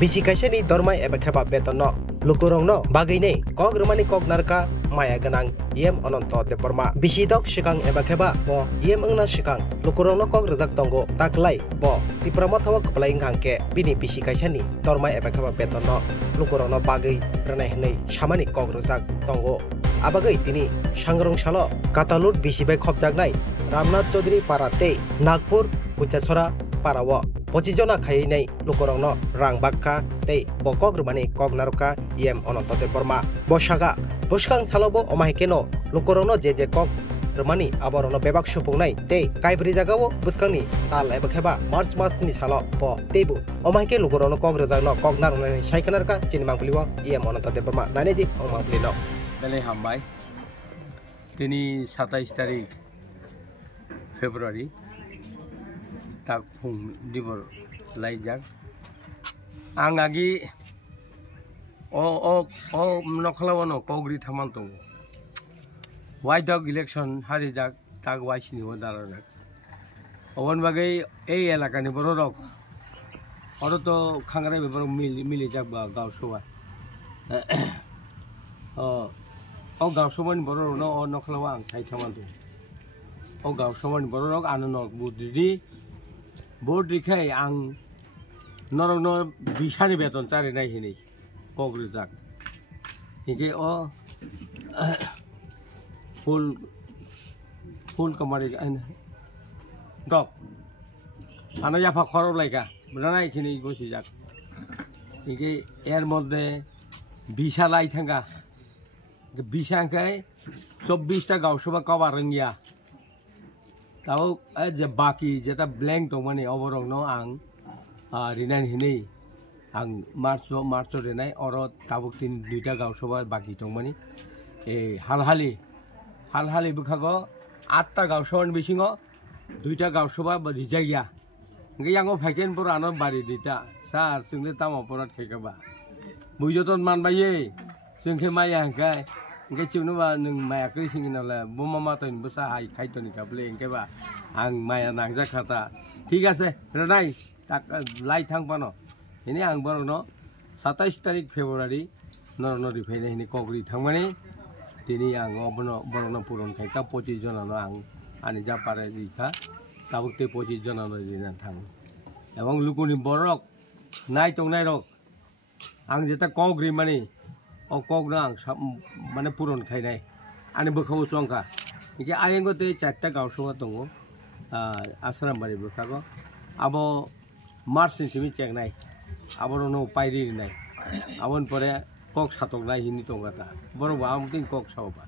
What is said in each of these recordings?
bisi kaisani dormai eba kheba beton no lukurong no bagai nei kok rumani kok narka maya ganang yem ononto de borma bisi dok shikang eba kheba bo yem angna shikang lukurong no kok rajak tongo taklai bo tiprama thawa kplai ngangke bini bisi kaisani dormai eba kheba beton no lukurong no bagai ranai nei samani kok rajak tongo abagai tini sangrong salo katalut bisi bai khopjagnai Ramnath Chaudhary Parate Nagpur Kuchachora Parawo 25 jona khainai lukorong no rang bakka tei bokok rumani kok naruka yem onontote borma bosaga boskang salobo omahikeno lukorong no je kok rumani aborong no bebak supungnai tei kaibri jagao buskangni tal eba kheba march mas ni salo bo tebu omahike lukorong no kok rajak no kok narunani saikanarka chinimangpliwo yem onontote borma naneji omangplino Bele hambai tini 27 tarik February tak phung dibor laijak angagi o nokhlawano kogri thamantong white dog election harijak tak waisini odarak oban bagai ei elakani borok oro to khangare bor mili jak ba gausowa o gausowan borok no nokhlawa ang sai thamantong o gausowan borok anonok budri board rikai ang norong no bisani beton cari nai hini kok rejak hingke o full kamari dok ano ya khorob laika branai khini gosi jak hingke er modde bisha lai thanga bisangkai 24 ta gausoba kawarangya tau je baki jeta blank to mani oborong no ang rinan hini ang marcho renai oro tabuk tin duita gausoba baki to mani e halhali bukhago 8 ta gausoban bisingo duita gausoba rijaya nge yango phaken pur anon bari dita sar single tamo porat khekaba buijoton manbaye singkhe maya hangkai nge chunu ba nung maya kri singina la bomama to busa hai khaitoni kable engke ba ang maya nangja khata ঠিক আছে ranai tak lai thang pano ini ang borok no 27 tarik February no rifai ni kogri thangmani tini ang obono borok no puron khai ka 25 jona no ang ani ja pare rikha tabukte 25 jona no dinan thang ebong lukuni borok nai tongnai rok ang jeta kogri mani o kok nang mane puron khainai ani bukhaw songkha ike ayengo te 4 ta gausowa tongo asram bari bukhago abo march ni simi chengnai abo no pairi nai abon pore kok satok nai hini tongata boro ba amting kok saoba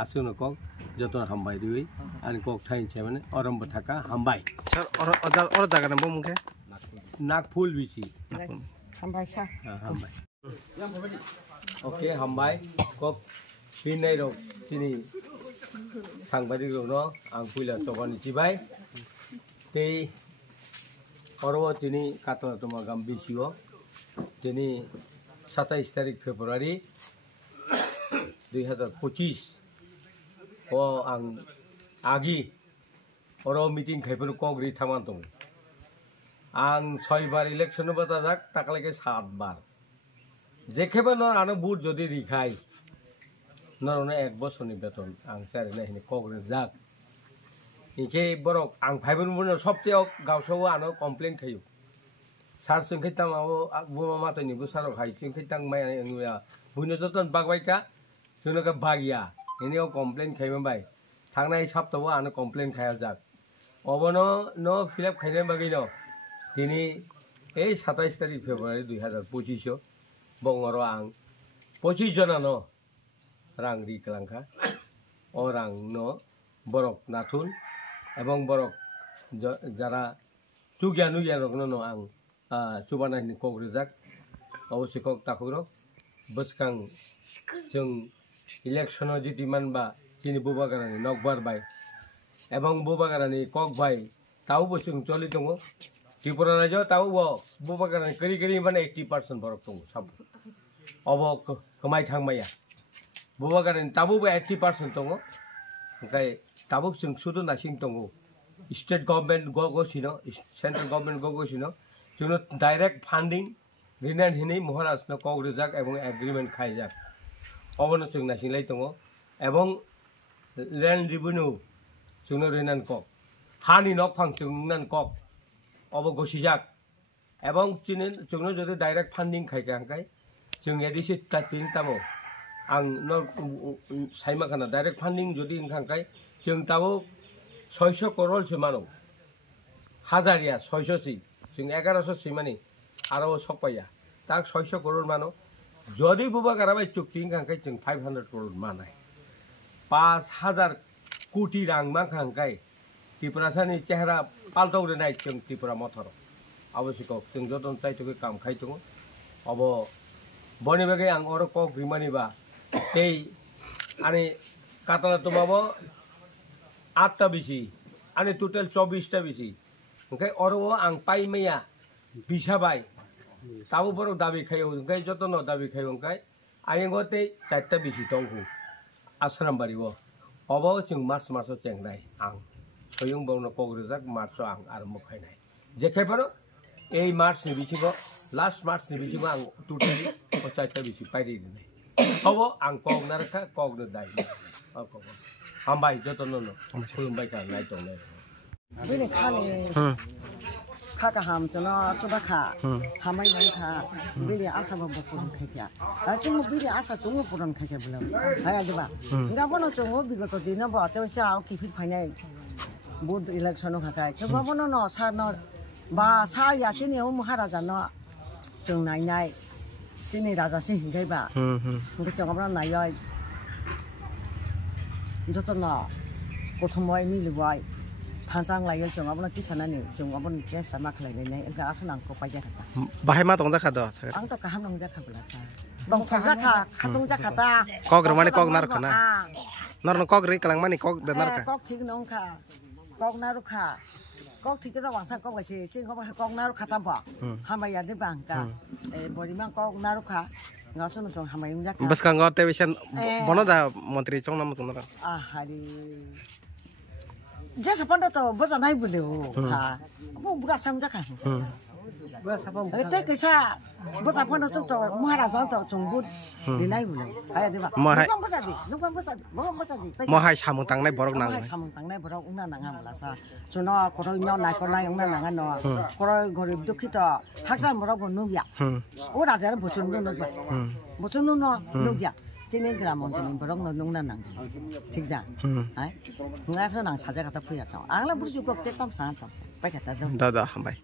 asuno kok joton hambai riwi ani kok thain chemane oram bathaka hambai sir or jaga nambo mungke Nagpur bisi hambai sa hambai Oke, hambai kok pinai rok sini sangbadik rok no ang puila tokoni cibai te orwo tini katona toma gam bisio tini 27 tarik Februari 2025 o ang agi oro meeting khaipen kogri thamantong ang 6 bar election bajak takleke 7 bar যেখানে আনো বুট যদি রিখাই নরনে 1 বছরনি বেতন আং চারি না হিনি কগরে যাক ইকে বরক আং ফাইবন বুনো সবচেয়ে গাওসও আনো কমপ্লেন খাইও সার সিংখিতাম আবো বুমা মাতনি বুসার খাই সিংখিতাং মাই আংয়া বুনো যতন বাগবাইকা জনকা বাগিয়া হিনিও কমপ্লেন খাইবাম বাই থাংনাই সপ্তাহ আনো কমপ্লেন খায়া যাক অবনো নো ফিলআপ খাইনে বাগিনো তিনি এই 27 তারিখ ফেব্রুয়ারি 2025 bongoro ang 25 jona no rang riklangkha o rang no borok nathun ebong borok jara chugya rok no ang subana ni kogrejak obosikok takuro buskang jeng election o jitiman ba chini bubagarani nokbar bai ebong bubagarani kok bai tau bosung choli tongo Tripura rajo tahu bahwa bukan keri mana 80% borok tunggu sabu. Obo kemai thang maya. Bukan tabu 80% tunggu. Kai tabu sing sudu nasing tunggu. State government go sino, central government go sino. Direct funding रिनान हिनी महाराष्ट्र कक रजाक एवं agreement खाइजाक अबनो जों नासिंलाय दङ एवं land revenue जोंनो रिनान कक हानि नक फां जोंनान कक अब गसिजाक एवं जोंनो जुदि डाइरेक्ट फंडिंग खाइगांखाय जों एदिसे तातिन ताबो आं न साइमा खाना डाइरेक्ट फंडिंग जुदि इंखांखाय जों ताबो 600 करोड़ से मानो हाजारिया 600 सि जों 1100 सि माने आरो सकपाया ताक 600 करोड़ मानो जदि बुबा गाराबाय चुक्ति इंखांखाय जों 500 करोड़ मानाय 5000 कोटी रां मा खांखाय त्रिपुरासानि चेहरा पाल्टाव देनाय जों त्रिपुरा मथर आवश्यक जों जतन चाइतोके काम खाइ दङ अब बनि बागै आं अर कक रिमानिबा ए आनि कातला तमाबो 8टा बिसि आनि टोटल 24टा बिसि ओंखाय अरो आं पाइमैया बिसाबाय ताबो बरो दाबि खायो ओंखाय जतन दाबि खायो ओंखाय आयंगते 4टा बिसि दंखौ आश्रामबारिबो अब जों मार्च मासो चेंनाय आं सयं बावनो कग्रेजाक मार्च आं आरो मखायनाय जेखायफोर ए मार्च नि बिसिबो लास्ट मार्च नि बिसिबो आं टोटली 4टा बिसि पाइरि दिनै अब आं कगनारखा कगनो दाय हामबाय जतन खुलुमबाय का नाय दंनाय बिनि खाने खाका हाम जना चुबाखा हामाय नायखा बिनि आसाबा बपुरन खायखा दासिम बिनि आसा चंगो पुरन खायखा बुला हाया दिबा गाबनो चंगो बिगत दिन बा तेसा किफिट फाइनाय बुद इलेक्शन खाका चबाबनो न सा न बा सा या चिनियाव महाराजा न जों नायनाय चिनि राजासिं हिंगायबा चंगाबना नायय जतन गथमय मिलुबाय थांजां लायो जोंगाबनो किसानानि जोंगाबनो केसा मा खालायनाय ओंगा आसनांखौ पाइजा थाता बाहाय मा दं जाखादो आं तो काहाम नंजा खाबला सा दं थांजाखा खाथं जाखाता कक रमाने कक नारखना नरन कक रे कलां माने कक नारखा कक ठीक नंखा कक नारुखा कक ठीक दा वांसा कक गासे चिं कक नारु खाता बा हामाया दे बांका ए बरिमा कक नारुखा गासनो जों हामाय जाखा बस कांगो तेबिसन बनदा मन्त्री चंना मचनरा आ हारि जैसे पंडा तो बजा नहीं बोले हो हाँ वो बुरा समझा कहाँ ते कैसा बजा पंडा तो महाराजा तो चंगुद नहीं बोले आया देवा नुकम बजा दी बहुत बजा दी महाय सामुं तांनाय बरक नांग सामुं तांनाय बरक उना नांगा मालासा जुना करो न्याव नाय करनाय उना नांगा न करो गरीब दुखित हाक्सा बरक नुबिया ओ राजा बचन नुबिया बचन नुबिया जोंनि ग्रामाव बरक नंना नां ठीक जा हाय नङासो नां साजा खाथा फैया आंला बुजु गक्ते तम सा बायखाता दं दादा हामबाय